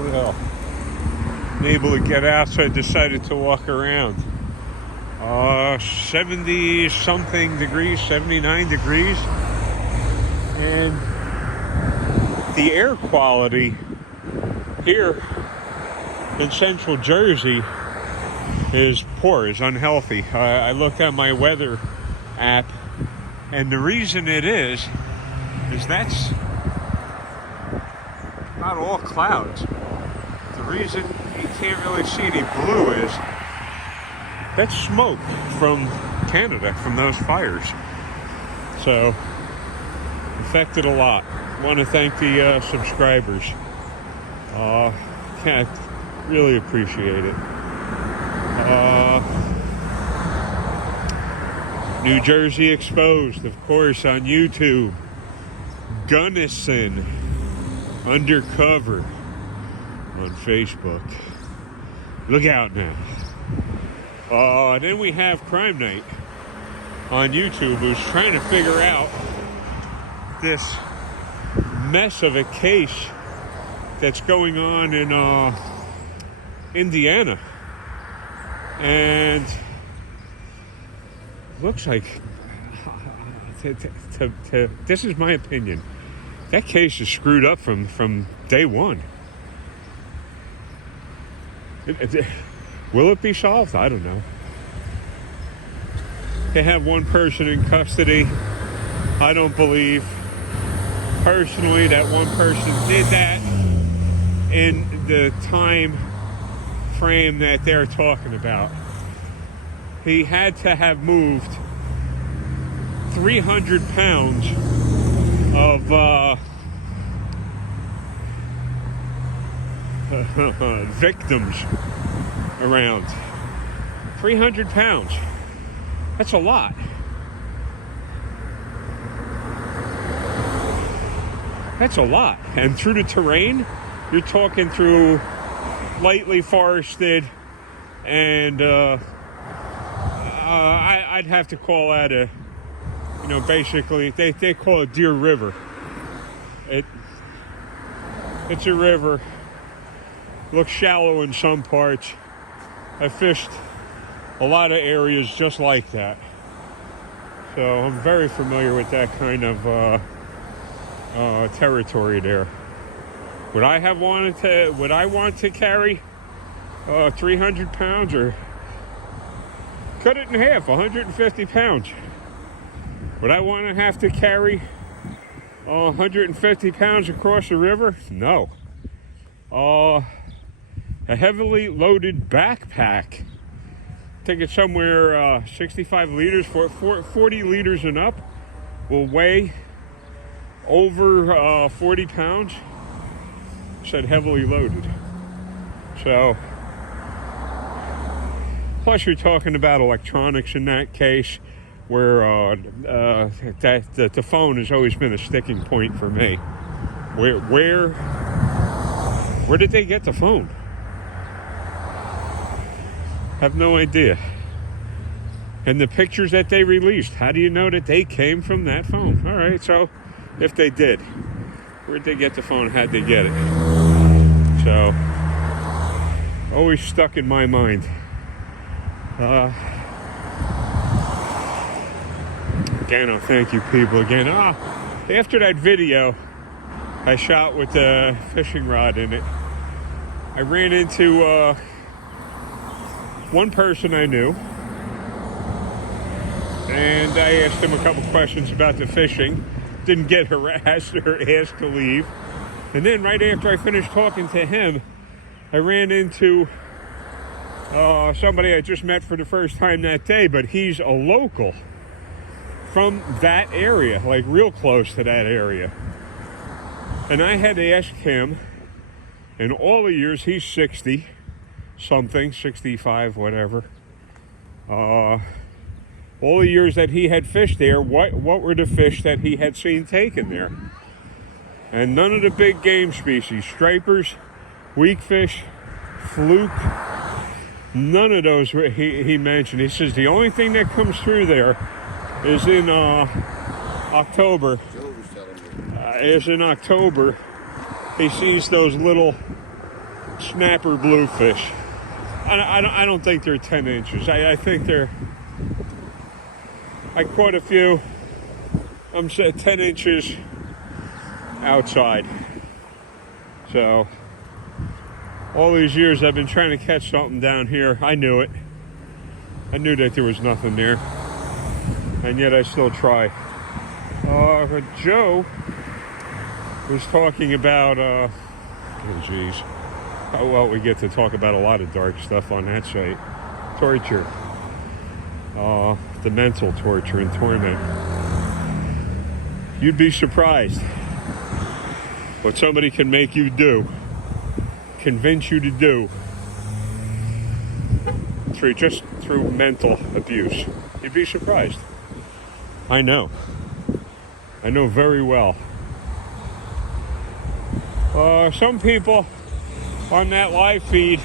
Well, able to get out, so I decided to walk around. 70 something degrees, 79 degrees, and the air quality here in central Jersey is poor, is unhealthy. I looked at my weather app, and the reason it is that's not all clouds. The reason you can't really see any blue is that's smoke from Canada, from those fires. So, affected a lot. Want to thank the subscribers. Can't really appreciate it. New Jersey Exposed, of course, on YouTube. Gunnison Undercover on Facebook. Look out now. Then we have Crime Night on YouTube, who's trying to figure out this mess of a case that's going on in Indiana. And looks like, this is my opinion, that case is screwed up from day one. Will it be solved? I don't know. They have one person in custody. I don't believe personally that one person did that in the time frame that they're talking about. He had to have moved 300 pounds of victims around. 300 pounds. That's a lot. That's a lot. And through the terrain, you're talking through lightly forested, and I'd have to call that a, basically, they call it Deer River. It's a river. Looks shallow in some parts. I fished a lot of areas just like that. So I'm very familiar with that kind of territory there. Would I want to carry 300 pounds, or cut it in half, 150 pounds? Would I want to have to carry 150 pounds across the river? No. A heavily loaded backpack, I think it's somewhere 65 liters, 40 liters and up, will weigh over 40 pounds. Said heavily loaded. So, plus you're talking about electronics in that case, where the phone has always been a sticking point for me. Where did they get the phone? Have no idea. And the pictures that they released, how do you know that they came from that phone? All right, so if they did, where'd they get the phone? How'd they get it? So, always stuck in my mind. Again, I'll thank you people again. After that video I shot with the fishing rod in it, I ran into one person I knew, and I asked him a couple questions about the fishing. Didn't get harassed or asked to leave. And then right after I finished talking to him, I ran into somebody I just met for the first time that day, but he's a local from that area, like real close to that area. And I had to ask him, in all the years, he's 60 something, 65, whatever. All the years that he had fished there, what were the fish that he had seen taken there? And none of the big game species, stripers, weakfish, fluke, none of those he mentioned. He says the only thing that comes through there is in October. Is in October. He sees those little snapper bluefish. I don't think they're 10 inches. I think I caught a few. I'm saying 10 inches outside. So all these years I've been trying to catch something down here. I knew it. I knew that there was nothing there. And yet I still try. Joe was talking about, oh, well, we get to talk about a lot of dark stuff on that site. Torture. The mental torture and torment. You'd be surprised what somebody can make you do, convince you to do, through mental abuse. You'd be surprised. I know very well. Some people on that live feed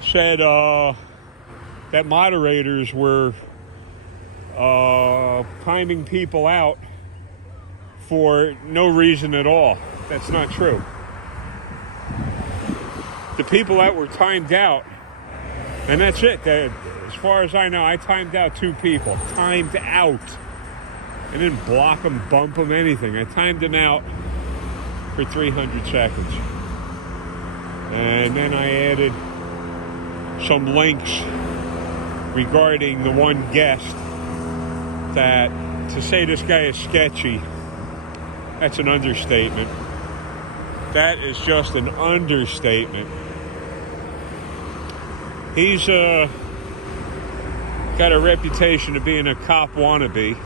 said that moderators were timing people out for no reason at all. That's not true. The people that were timed out, and that's it. As far as I know, I timed out 2 people. Timed out. I didn't block them, bump them, anything. I timed them out for 300 seconds. And then I added some links regarding the one guest that, to say this guy is sketchy, that's an understatement. That is just an understatement. He's got a reputation of being a cop wannabe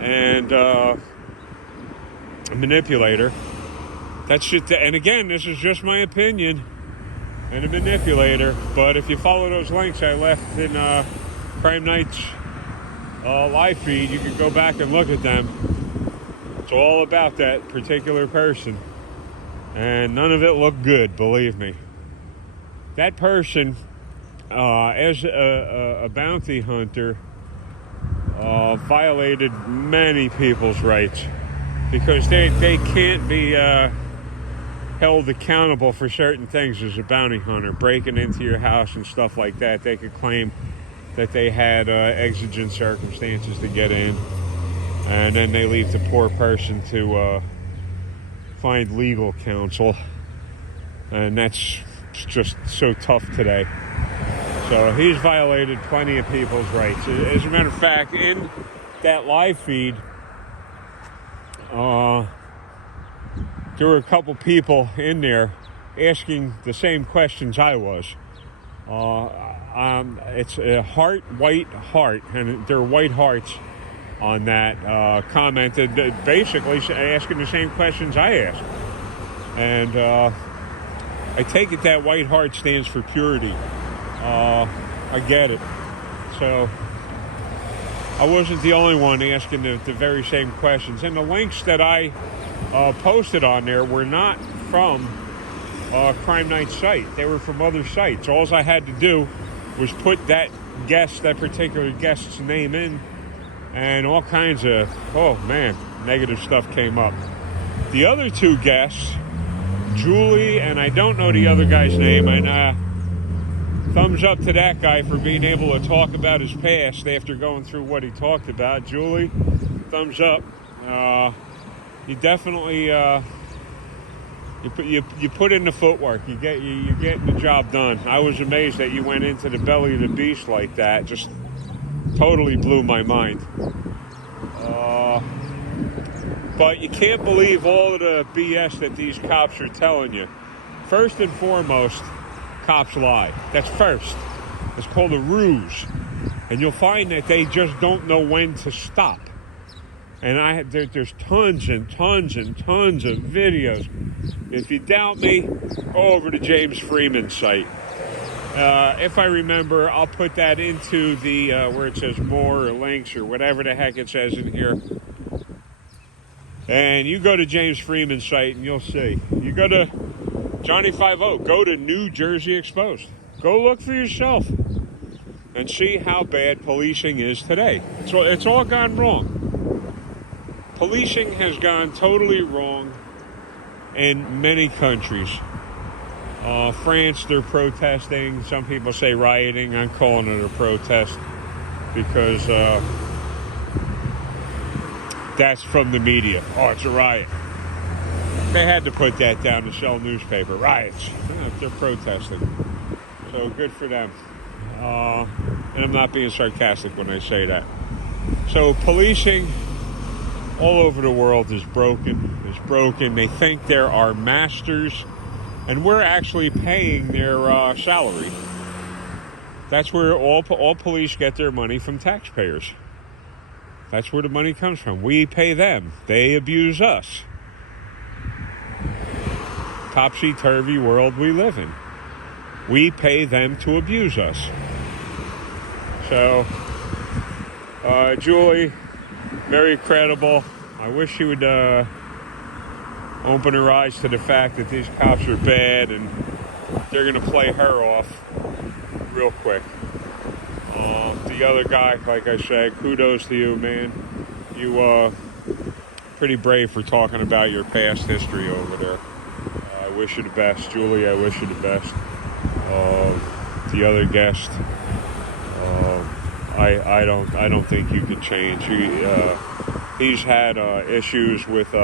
and a manipulator. That's just, and again, this is just my opinion, and a manipulator. But if you follow those links I left in Crime Night's live feed, you can go back and look at them. It's all about that particular person, and none of it looked good, believe me. That person, as a bounty hunter, violated many people's rights because they can't be held accountable for certain things as a bounty hunter, breaking into your house and stuff like that. They could claim that they had exigent circumstances to get in, and then they leave the poor person to find legal counsel, and that's just so tough today. So he's violated plenty of people's rights. As a matter of fact, in that live feed, there were a couple people in there asking the same questions I was. It's a white heart, and there are white hearts on that, commented, basically asking the same questions I asked. And I take it that white heart stands for purity. I get it. So I wasn't the only one asking the very same questions. And the links that I posted on there were not from Crime Night's site. They were from other sites. All I had to do was put that particular guest's name in, and all kinds of, negative stuff came up. The other 2 guests, Julie, and I don't know the other guy's name, and thumbs up to that guy for being able to talk about his past after going through what he talked about. Julie, thumbs up. You definitely you put in the footwork. You're getting the job done. I was amazed that you went into the belly of the beast like that. Just totally blew my mind. But you can't believe all of the BS that these cops are telling you. First and foremost, cops lie. That's first. It's called a ruse. And you'll find that they just don't know when to stop. And there's tons and tons and tons of videos. If you doubt me, go over to James Freeman's site. If I remember, I'll put that into the where it says more or links or whatever the heck it says in here. And you go to James Freeman's site and you'll see. You go to Johnny 5-0, go to New Jersey Exposed. Go look for yourself and see how bad policing is today. It's all gone wrong. Policing has gone totally wrong in many countries. France, they're protesting. Some people say rioting. I'm calling it a protest because that's from the media. Oh, it's a riot. They had to put that down to sell newspaper. Riots. They're protesting. So good for them. And I'm not being sarcastic when I say that. So policing all over the world is broken. It's broken. They think they're our masters, and we're actually paying their salary. That's where all police get their money, from taxpayers. That's where the money comes from. We pay them. They abuse us. Topsy-turvy world we live in. We pay them to abuse us. So, Julie, very credible. I wish she would open her eyes to the fact that these cops are bad, and they're going to play her off real quick. The other guy, like I said, kudos to you, man. You pretty brave for talking about your past history over there. I wish you the best, Julie. I wish you the best. The other guest, I don't think you can change. He's had issues with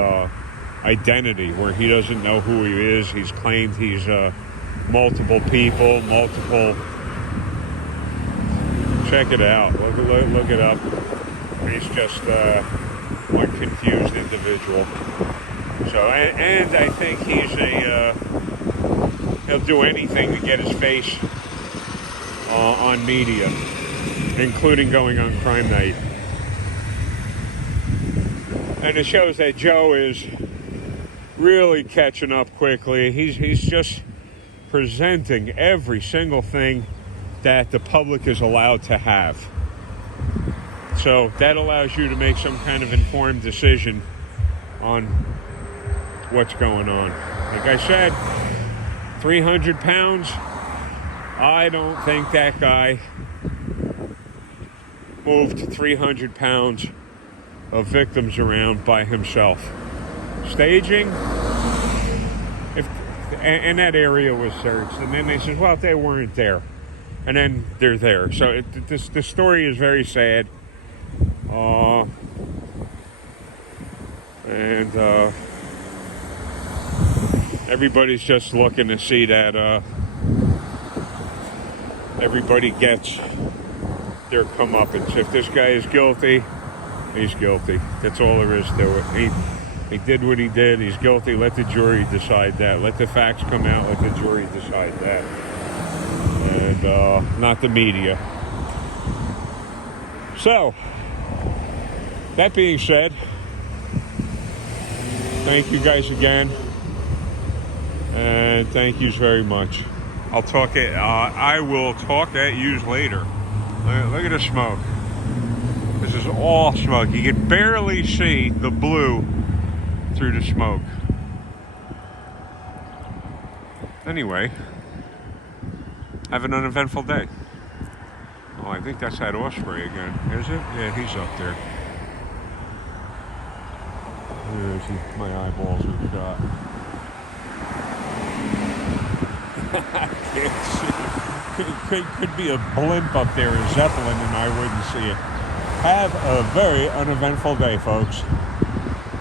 identity, where he doesn't know who he is. He's claimed he's multiple people, multiple. Check it out. Look it up. He's just one confused individual. So, and I think he'll do anything to get his face on media, including going on Crime Night. And it shows that Joe is really catching up quickly. He's just presenting every single thing that the public is allowed to have. So that allows you to make some kind of informed decision on what's going on. Like I said, 300 pounds. I don't think that guy moved 300 pounds of victims around by himself. Staging, and that area was searched, and then they said, well, they weren't there, and then they're there. So the story is very sad, and everybody's just looking to see that everybody gets their comeuppance. If this guy is guilty, he's guilty. That's all there is to it. He did what he did. He's guilty. Let the jury decide that. Let the facts come out. Let the jury decide that. And not the media. So, that being said, thank you guys again. And thank yous very much. I will talk at yous later. Look at the smoke. This is all smoke. You can barely see the blue through the smoke. Anyway, have an uneventful day. Oh, I think that's that Osprey again. Is it? Yeah, he's up there. My eyeballs are shot. I can't see. Could be a blimp up there, a Zeppelin, and I wouldn't see it. Have a very uneventful day, folks.